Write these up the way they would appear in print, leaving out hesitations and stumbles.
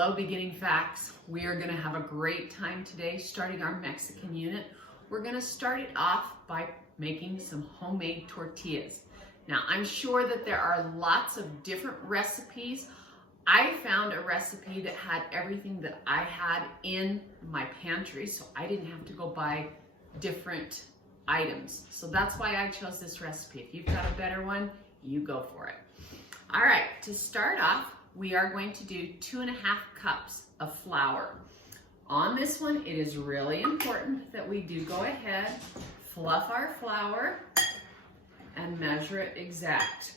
Hello, beginning FACS. We are going to have a great time today starting our Mexican unit. We're going to start it off by making some homemade tortillas. Now, I'm sure that there are lots of different recipes. I found a recipe that had everything that I had in my pantry, so I didn't have to go buy different items. So that's why I chose this recipe. If you've got a better one, you go for it. All right, to start off, we are going to do 2.5 cups of flour. On this one, it is really important that we do go ahead, fluff our flour, and measure it exact.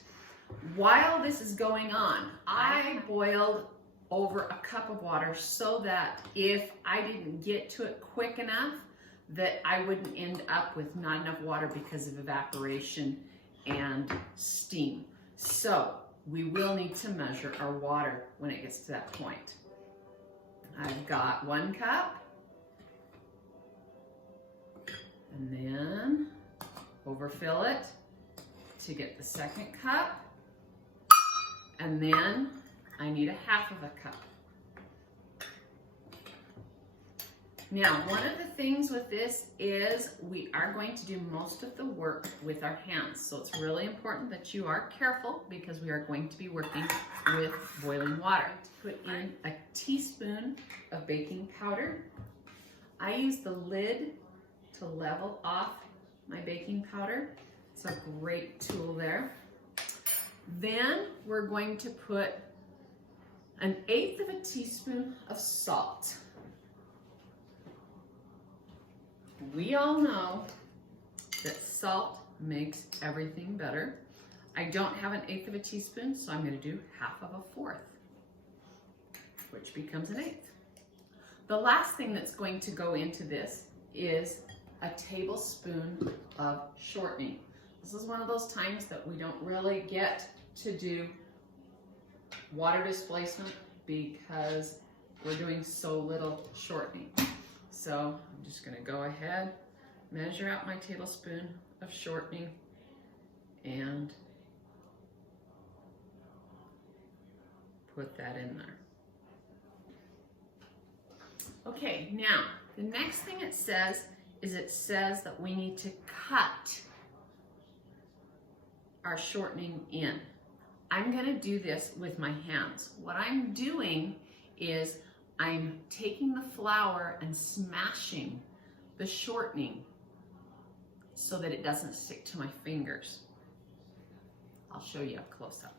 While this is going on, I boiled over a cup of water so that if I didn't get to it quick enough, that I wouldn't end up with not enough water because of evaporation and steam. So we will need to measure our water when it gets to that point. I've got 1 cup, and then overfill it to get the 2nd cup, and then I need 1/2 of a cup. Now, one of the things with this is we are going to do most of the work with our hands. So it's really important that you are careful because we are going to be working with boiling water. Put in a teaspoon of baking powder. I use the lid to level off my baking powder. It's a great tool there. Then we're going to put 1/8 of a teaspoon of salt. We all know that salt makes everything better. I don't have 1/8 of a teaspoon, so I'm going to do 1/2 of a 4th, which becomes 1/8. The last thing that's going to go into this is a tablespoon of shortening. This is one of those times that we don't really get to do water displacement because we're doing so little shortening. So I'm just going to go ahead, measure out my tablespoon of shortening, and put that in there. Okay, now the next thing it says that we need to cut our shortening in. I'm going to do this with my hands. What I'm doing is I'm taking the flour and smashing the shortening so that it doesn't stick to my fingers. I'll show you up close up.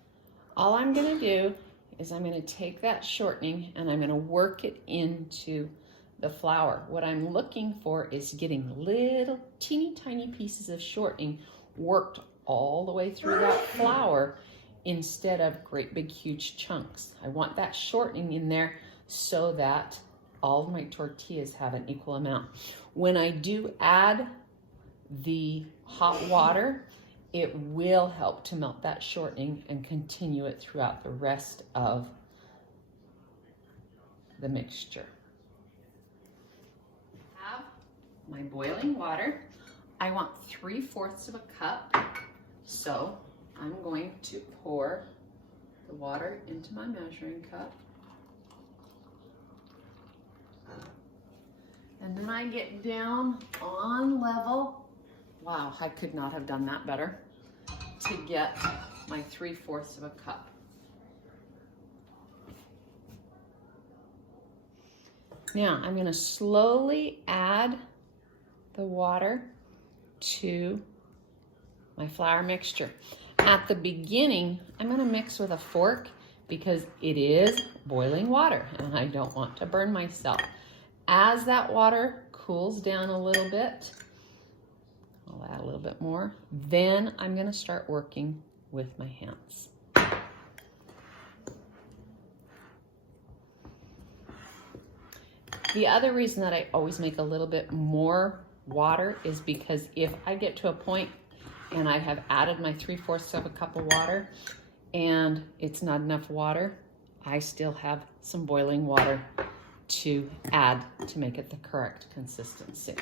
All I'm going to do is I'm going to take that shortening and I'm going to work it into the flour. What I'm looking for is getting little teeny tiny pieces of shortening worked all the way through that flour instead of great big huge chunks. I want that shortening in there so that all of my tortillas have an equal amount. When I do add the hot water, it will help to melt that shortening and continue it throughout the rest of the mixture. I have my boiling water. I want 3/4 of a cup, so I'm going to pour the water into my measuring cup. And then I get down on level. Wow, I could not have done that better to get my 3/4 of a cup. Now I'm going to slowly add the water to my flour mixture. At the beginning, I'm going to mix with a fork because it is boiling water and I don't want to burn myself. As that water cools down a little bit, I'll add a little bit more. Then I'm going to start working with my hands. The other reason that I always make a little bit more water is because if I get to a point and I have added my 3/4 of a cup of water and it's not enough water, I still have some boiling water to add to make it the correct consistency.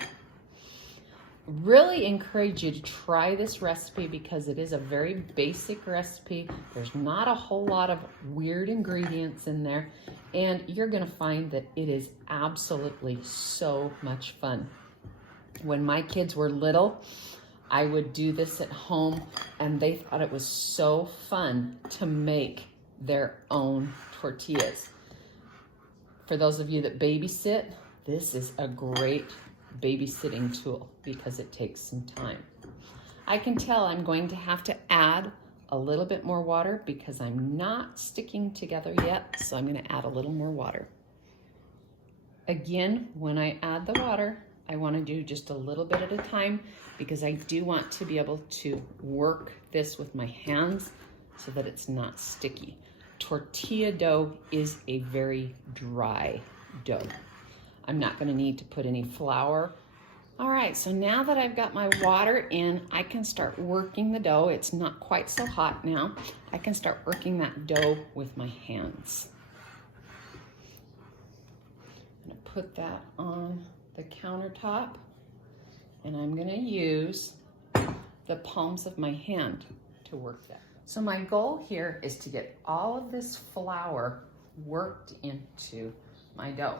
Really encourage you to try this recipe because it is a very basic recipe. There's not a whole lot of weird ingredients in there, And you're gonna find that it is absolutely so much fun. When my kids were little, I would do this at home, and they thought it was so fun to make their own tortillas. For those of you that babysit, this is a great babysitting tool because it takes some time. I can tell I'm going to have to add a little bit more water because I'm not sticking together yet, so I'm gonna add a little more water. Again, when I add the water, I wanna do just a little bit at a time because I do want to be able to work this with my hands so that it's not sticky. Tortilla dough is a very dry dough. I'm not gonna need to put any flour. All right, so now that I've got my water in, I can start working the dough. It's not quite so hot now. I can start working that dough with my hands. I'm gonna put that on the countertop, and I'm gonna use the palms of my hand to work that. So my goal here is to get all of this flour worked into my dough.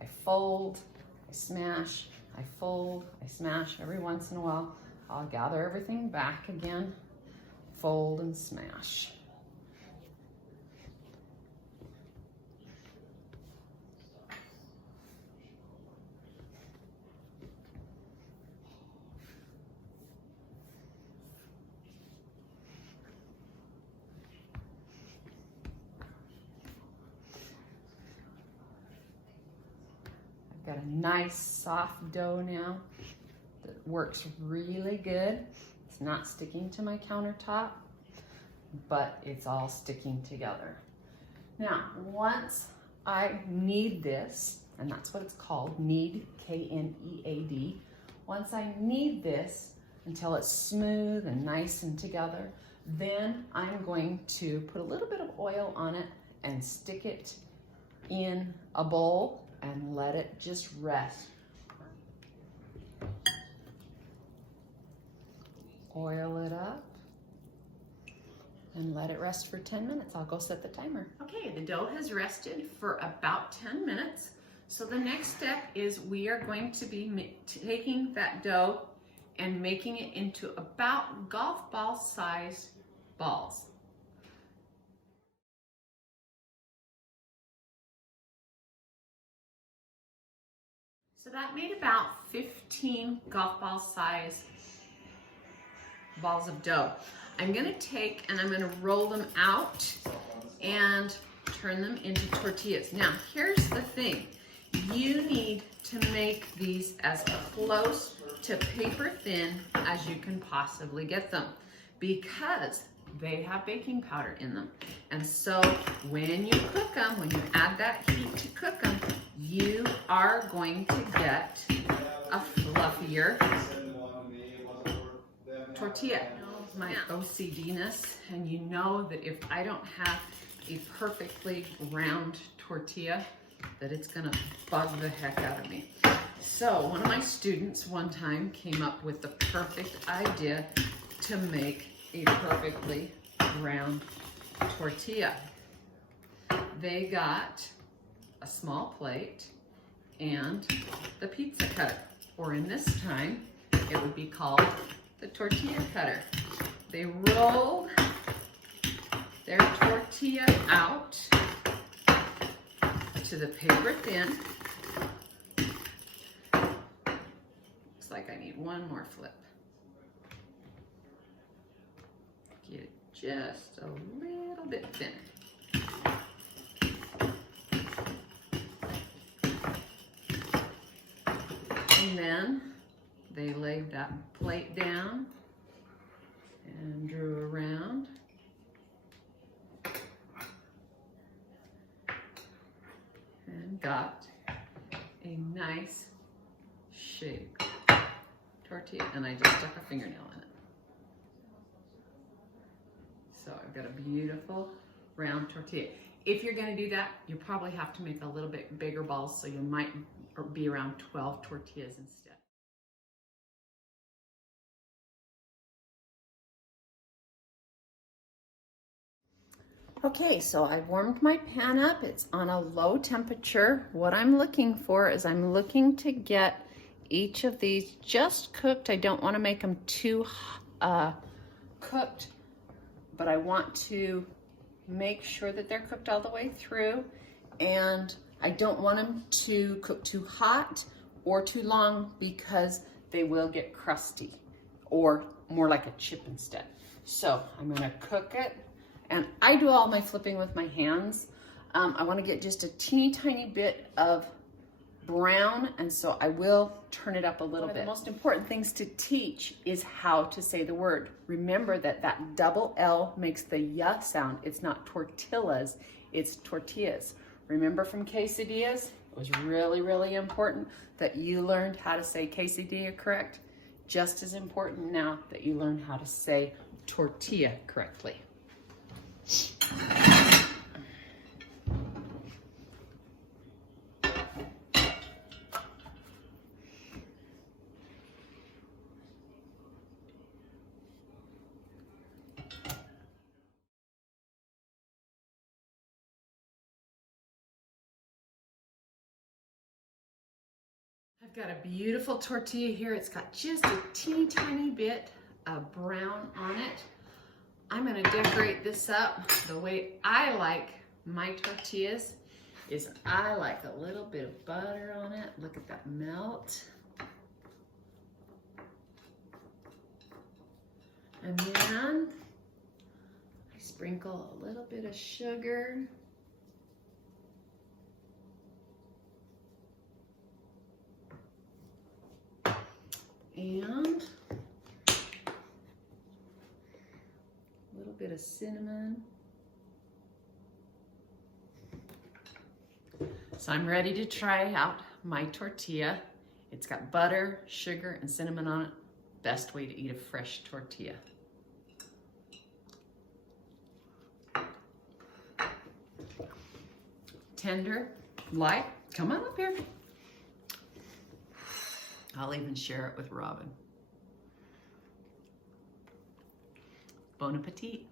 I fold, I smash, I fold, I smash. Every once in a while, I'll gather everything back again, fold and smash. Got a nice soft dough now that works really good. It's not sticking to my countertop, but it's all sticking together. Now, once I knead this, and that's what it's called, knead, K-N-E-A-D. Once I knead this until it's smooth and nice and together, then I'm going to put a little bit of oil on it and stick it in a bowl and let it just rest. Oil it up and let it rest for 10 minutes. I'll go set the timer. Okay, the dough has rested for about 10 minutes. So the next step is we are going to be taking that dough and making it into about golf ball size balls. So that made about 15 golf ball size balls of dough. I'm gonna take and I'm gonna roll them out and turn them into tortillas. Now, here's the thing. You need to make these as close to paper thin as you can possibly get them because they have baking powder in them. And so when you cook them, when you add that heat to cook them, you are going to get a fluffier tortilla. My OCD-ness, and you know that if I don't have a perfectly round tortilla, that it's gonna bug the heck out of me. So one of my students one time came up with the perfect idea to make a perfectly round tortilla. They got a small plate and the pizza cutter, or in this time, it would be called the tortilla cutter. They rolled their tortilla out to the paper thin. Looks like I need one more flip. Get it just a little bit thinner. And then they laid that plate down and drew around. And got a nice shaped tortilla, and I just stuck a fingernail in it. So I've got a beautiful round tortilla. If you're gonna do that, you probably have to make a little bit bigger balls, so you might be around 12 tortillas instead. Okay, so I warmed my pan up. It's on a low temperature. What I'm looking for is I'm looking to get each of these just cooked. I don't want to make them too cooked, but I want to make sure that they're cooked all the way through, and I don't want them to cook too hot or too long because they will get crusty or more like a chip instead. So I'm gonna cook it, and I do all my flipping with my hands. I wanna get just a teeny tiny bit of brown, and so I will turn it up a little bit. One of the most important things to teach is how to say the word. Remember that that double L makes the Y sound. It's not tortillas, it's tortillas. Remember from quesadillas? It was really, really important that you learned how to say quesadilla correct. Just as important now that you learn how to say tortilla correctly. I've got a beautiful tortilla here. It's got just a teeny tiny bit of brown on it. I'm gonna decorate this up. The way I like my tortillas is I like a little bit of butter on it. Look at that melt. And then I sprinkle a little bit of sugar. And a little bit of cinnamon. So I'm ready to try out my tortilla. It's got butter, sugar, and cinnamon on it. Best way to eat a fresh tortilla. Tender, light. Come on up here. I'll even share it with Robin. Bon appetit.